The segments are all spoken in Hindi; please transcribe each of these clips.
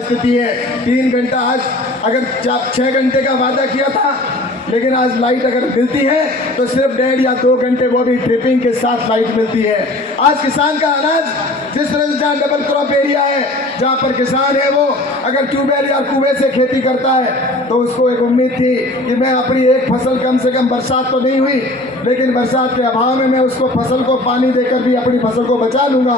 स्थिति है। 3 घंटा आज अगर 6 घंटे का वादा किया था, लेकिन आज लाइट अगर मिलती है तो सिर्फ 1.5 या 2 घंटे, वो भी ट्रिपिंग के साथ लाइट मिलती है। आज किसान का अनाज जिस तरह से जहाँ डबल क्रॉप एरिया है, जहाँ पर किसान है वो अगर ट्यूबवेल या कुएं से खेती करता है तो उसको एक उम्मीद थी कि मैं अपनी एक फसल, कम से कम बरसात तो नहीं हुई लेकिन बरसात के अभाव में मैं उसको फसल को पानी देकर भी अपनी फसल को बचा लूँगा।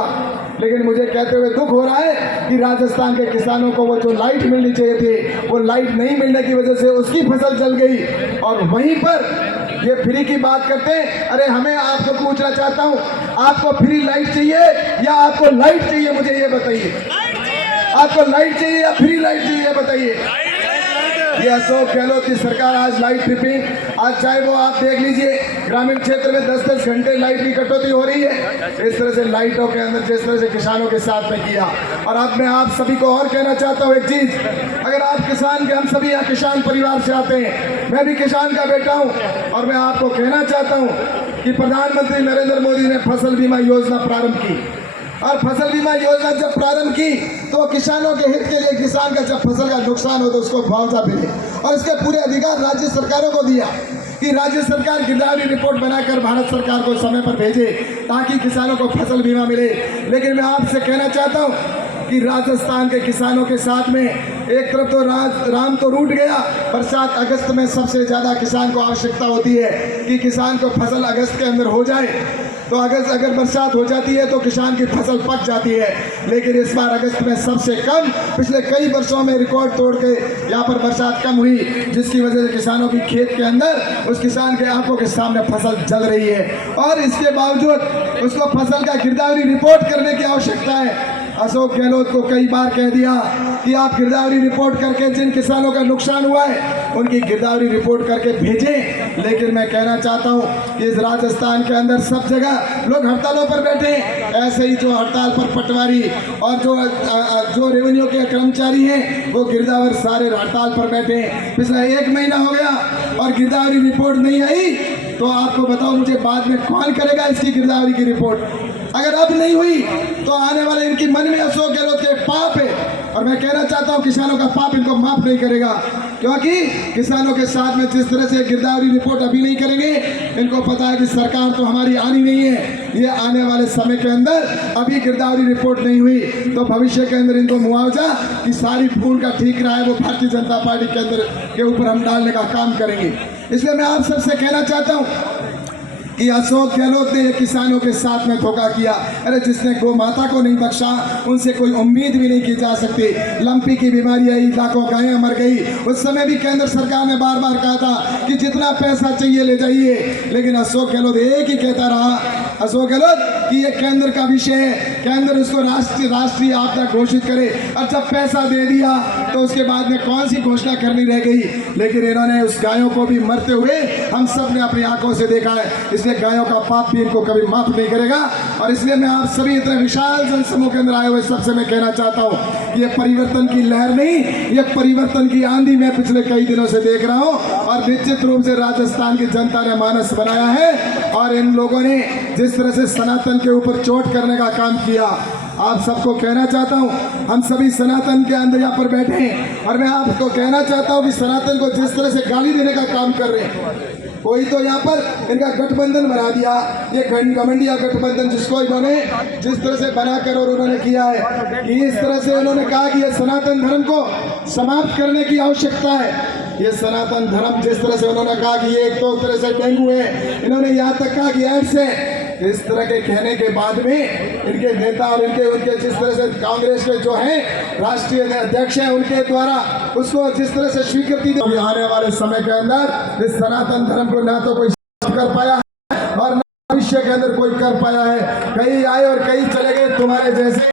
लेकिन मुझे कहते हुए दुख हो रहा है कि राजस्थान के किसानों को वो जो लाइट मिलनी चाहिए थी, वो लाइट नहीं मिलने की वजह से उसकी फसल जल गई। और वहीं पर ये फ्री की बात करते हैं। अरे हमें आपको पूछना चाहता हूँ, आपको फ्री लाइट चाहिए या आपको लाइट चाहिए? मुझे ये बताइए, आपको लाइट चाहिए या फ्री लाइट चाहिए? बताइए। ये अशोक गहलोत की सरकार आज लाइट ट्रिपिंग, आज चाहे वो आप देख लीजिए ग्रामीण क्षेत्र में 10-10 घंटे लाइट की कटौती हो रही है। इस तरह से लाइटों के अंदर जिस तरह से किसानों के साथ में किया। और अब मैं आप सभी को और कहना चाहता हूँ एक चीज, अगर आप किसान के, हम सभी यहाँ किसान परिवार से आते हैं, मैं भी किसान का बेटा हूँ, और मैं आपको कहना चाहता हूँ कि प्रधानमंत्री नरेंद्र मोदी ने फसल बीमा योजना प्रारंभ की। और फसल बीमा योजना जब प्रारंभ की तो किसानों के हित के लिए, किसान का जब फसल का नुकसान हो तो उसको मुआवजा मिले, और इसके पूरे अधिकार राज्य सरकारों को दिया कि राज्य सरकार गिरदावरी रिपोर्ट बनाकर भारत सरकार को समय पर भेजे ताकि किसानों को फसल बीमा मिले। लेकिन मैं आपसे कहना चाहता हूँ कि राजस्थान के किसानों के साथ में एक तरफ तो राम तो रूठ गया, बरसात अगस्त में सबसे ज़्यादा किसान को आवश्यकता होती है कि किसान को फसल अगस्त के अंदर हो जाए, तो अगस्त अगर बरसात हो जाती है तो किसान की फसल पक जाती है। लेकिन इस बार अगस्त में सबसे कम, पिछले कई वर्षों में रिकॉर्ड तोड़ के यहाँ पर बरसात कम हुई, जिसकी वजह से किसानों की खेत के अंदर, उस किसान के आंखों के सामने फसल जल रही है। और इसके बावजूद उसको फसल का गिरदावरी रिपोर्ट करने की आवश्यकता है। अशोक गहलोत को कई बार कह दिया कि आप गिरदावरी रिपोर्ट करके जिन किसानों का नुकसान हुआ है उनकी गिरदावरी रिपोर्ट करके भेजें। लेकिन मैं कहना चाहता हूं कि इस राजस्थान के अंदर सब जगह लोग हड़तालों पर बैठे हैं। ऐसे ही जो हड़ताल पर पटवारी और जो रेवेन्यू के कर्मचारी हैं वो गिरदावरी सारे हड़ताल पर बैठे हैं। पिछला 1 महीना हो गया और गिरदावरी रिपोर्ट नहीं आई, तो आपको बताओ मुझे बाद में कौन करेगा इसकी गिरदावरी की रिपोर्ट? अगर अब नहीं हुई तो आने वाले इनकी मन में अशोक गहलोत के पाप है। और मैं कहना चाहता हूं किसानों का पाप इनको माफ नहीं करेगा, क्योंकि किसानों के साथ में जिस तरह से गिरदावरी रिपोर्ट अभी नहीं करेंगे, इनको पता है कि सरकार तो हमारी आनी नहीं है। ये आने वाले समय के अंदर अभी गिरदावरी रिपोर्ट नहीं हुई तो भविष्य के अंदर इनको मुआवजा की सारी फूल का ठीक रहा है वो भारतीय जनता पार्टी के अंदर के ऊपर हम डालने का काम करेंगे। इसलिए मैं आप सबसे कहना चाहता हूँ कि अशोक गहलोत ने किसानों के साथ में धोखा किया। अरे जिसने गौ माता को नहीं बख्शा उनसे कोई उम्मीद भी नहीं की जा सकती। लंपी की बीमारी आई, लाखों गायें मर गई, उस समय भी केंद्र सरकार ने बार बार कहा था कि जितना पैसा चाहिए ले जाइए, लेकिन अशोक गहलोत एक ही कहता रहा, अशोक गहलोत कि ये केंद्र का विषय है, केंद्र उसको राष्ट्रीय आपदा घोषित करे। और जब पैसा दे दिया तो उसके बाद में कौन सी घोषणा करनी रह गई? लेकिन इन्होंने उस गायों को भी मरते हुए हम सब ने अपनी आंखों से देखा है। इसलिए गायों का पाप भी इनको कभी माफ नहीं करेगा। और इसलिए मैं आप सभी इतने विशाल जनसमूह के अंदर आए हुए सबसे मैं कहना चाहता हूँ, ये परिवर्तन की लहर नहीं, ये परिवर्तन की आंधी मैं पिछले कई दिनों से देख रहा हूँ। और निश्चित रूप से राजस्थान की जनता ने मानस बनाया है और इन लोगों ने जिस तरह से सनातन के ऊपर चोट करने का काम किया, आप सबको कहना चाहता हूं, हम सभी सनातन के अंदर यहाँ पर बैठे हैं और मैं आपको कहना चाहता हूं कि सनातन को जिस तरह से गाली देने का काम कर रहे हैं, कोई तो यहाँ पर इनका गठबंधन बना दिया, ये घमंडिया गठबंधन जिसको इन्होंने जिस तरह से बनाकर और उन्होंने किया है कि इस तरह से उन्होंने कहा कि ये सनातन धर्म को समाप्त करने की आवश्यकता है। ये सनातन धर्म जिस तरह से उन्होंने कहा कि ये एक तो तरह से डेंगू है, इन्होंने यहाँ तक कहा कि एड्स है। इस तरह के कहने के बाद में इनके नेता और उनके जिस तरह से कांग्रेस के जो है राष्ट्रीय अध्यक्ष हैं उनके द्वारा उसको जिस तरह से स्वीकृति दी, आने वाले समय के अंदर इस सनातन धर्म को ना तो कोई कर पाया है और न भविष्य के अंदर कोई कर पाया है। कई आए और कई चले गए, तुम्हारे जैसे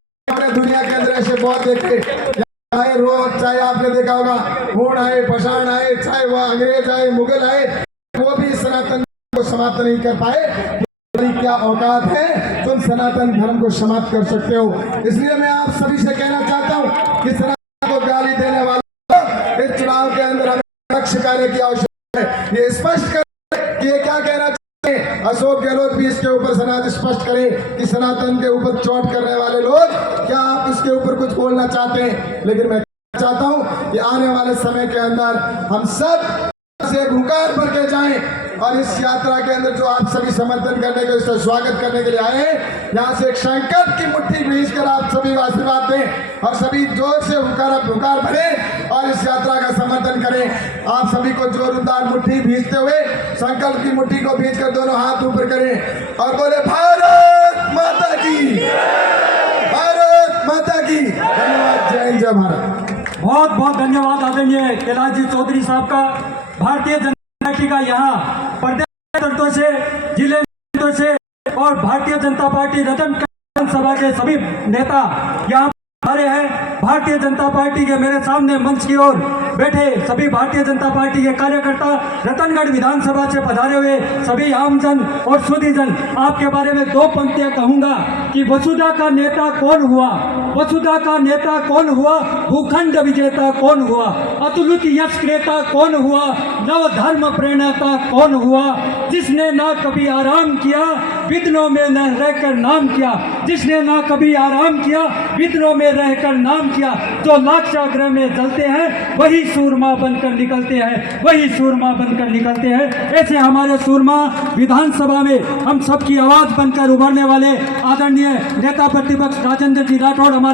दुनिया के अंदर ऐसे बहुत देखे, चाहे रोज चाहे आपने देखा होगा हूण आए, पठान आए, चाहे वह अंग्रेज आए, मुगल आए, वो भी सनातन को समाप्त नहीं कर पाए। क्या औकात है तुम सनातन धर्म को समाप्त कर सकते हो? इसलिए मैं आप सभी से कहना चाहता हूँ कि सनातन को गाली देने वालों इस चुनाव के अंदर हमें लक्ष्य करने की आवश्यकता है। ये स्पष्ट करें कि ये क्या कहना चाहते हैं। अशोक गहलोत भी इसके ऊपर स्पष्ट करें कि सनातन के ऊपर चोट करने वाले लोग क्या आप इसके ऊपर कुछ बोलना चाहते हैं? लेकिन मैं चाहता हूं कि आने वाले समय के अंदर हम सब से एक हुंकार भर के जाएं और इस यात्रा के अंदर जो आप सभी समर्थन करने के इसका स्वागत करने के लिए आए हैं, यहाँ से एक संकल्प की मुट्ठी भेजकर आप सभी को आशीर्वाद दें और सभी जोर से हुंकार भरें और इस यात्रा का समर्थन करें। आप सभी को जोरदार मुट्ठी भेजते हुए संकल्प की मुट्ठी को भेजकर दोनों हाथ ऊपर करें और बोले भारत माता की, भारत माता की। धन्यवाद। जय हिंद, जय भारत। बहुत बहुत धन्यवाद आदरणीय कैलाश जी चौधरी साहब का। भारतीय जनता पार्टी का यहाँ प्रदेश नेतृत्व से, जिले नेतृत्व से और भारतीय जनता पार्टी रतन सभा के सभी नेता यहाँ आ रहे हैं। भारतीय जनता पार्टी के मेरे सामने मंच की ओर बैठे सभी भारतीय जनता पार्टी के कार्यकर्ता, रतनगढ़ विधानसभा से पधारे हुए सभी आमजन और सुधीजन, आपके बारे में दो पंक्तियां कहूंगा कि वसुधा का नेता कौन हुआ, वसुधा का नेता कौन हुआ, भूखंड विजेता कौन हुआ, अतुलित यश क्रेता कौन हुआ, नव धर्म प्रेरणा कौन हुआ, जिसने ना कभी आराम किया विघ्नों में न रहकर नाम किया, जिसने ना कभी आराम किया विघ्नों में रहकर नाम किया, जो लाक्षागृह में जलते हैं वही सूरमा बनकर निकलते हैं, वही सूरमा बनकर निकलते हैं। ऐसे हमारे सूरमा विधानसभा में हम सबकी आवाज बनकर उभरने वाले आदरणीय नेता प्रतिपक्ष राजेंद्र जी राठौड़ हमारे